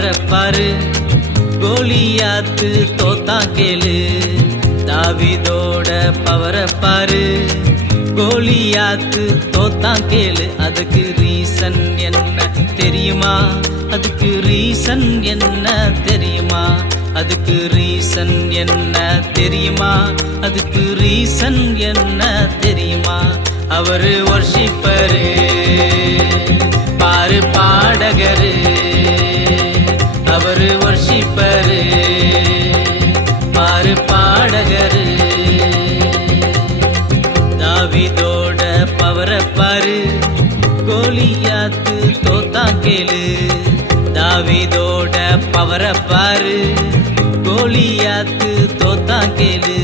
பவரை பாரு. கோலியாத்து தோத்தான் கேளு, தாவீதோட பவரை பாரு. கோலியாத்து தோத்தான் கேளு, அதுக்கு ரீசன் என்ன தெரியுமா? அதுக்கு ரீசன் என்ன தெரியுமா? அதுக்கு ரீசன் என்ன தெரியுமா? அதுக்கு ரீசன் என்ன தெரியுமா? அவரு வர்ஷிப்பரு, பாரு பாடகரு. அவரு வர்ஷிப்பரு, பாரு பாடகரு. தாவீதோட பவரை பாரு. கோலியாத்து தோத்தான் கேளு, தாவீதோட பவரை பாரு. கோலியாத்து தோத்தான் கேளு.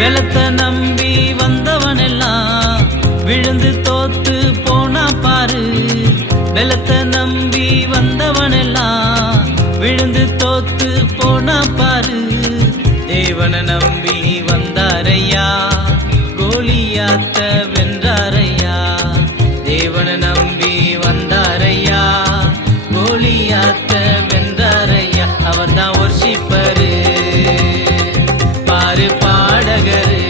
வெள்ளத்தை நம்பி வந்தவனெல்லாம் விழுந்து தோத்து போனா பாரு. வெள்ளத்தை நம்பி வந்தவனெல்லாம் விழுந்து தோத்து போனா பாரு. தேவனை நம்பி வந்தாரையா, கோலியாத்த வென்றாரையா. தேவனை நம்பி வந்தாரையா, கோலியாத்த வென்றாரையா. அவர்தான் வர்ஷிப்பரு, பாரு பாடகரு.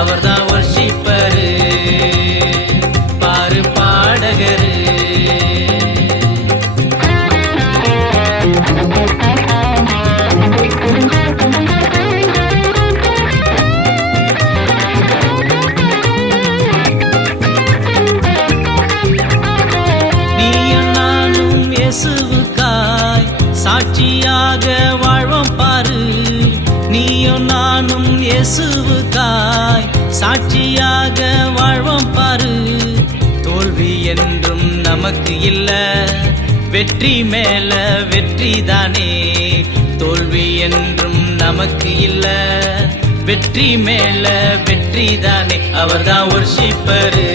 அவர்தான் வர்ஷிப்பரு, பாரு பாடகரு. நீயும் நானும் இயேசுவுக்காய் சாட்சியாக வாழ்வோம் பாரு. நீயும் நானும் இயேசுவுக்காய் சாட்சியாக வாழ்வோம் பாரு. தோல்வி என்றும் நமக்கு இல்ல, வெற்றி மேல வெற்றி தானே. தோல்வி என்றும் நமக்கு இல்ல, வெற்றி மேல வெற்றி தானே. அவர்தான் வர்ஷிப்பரு.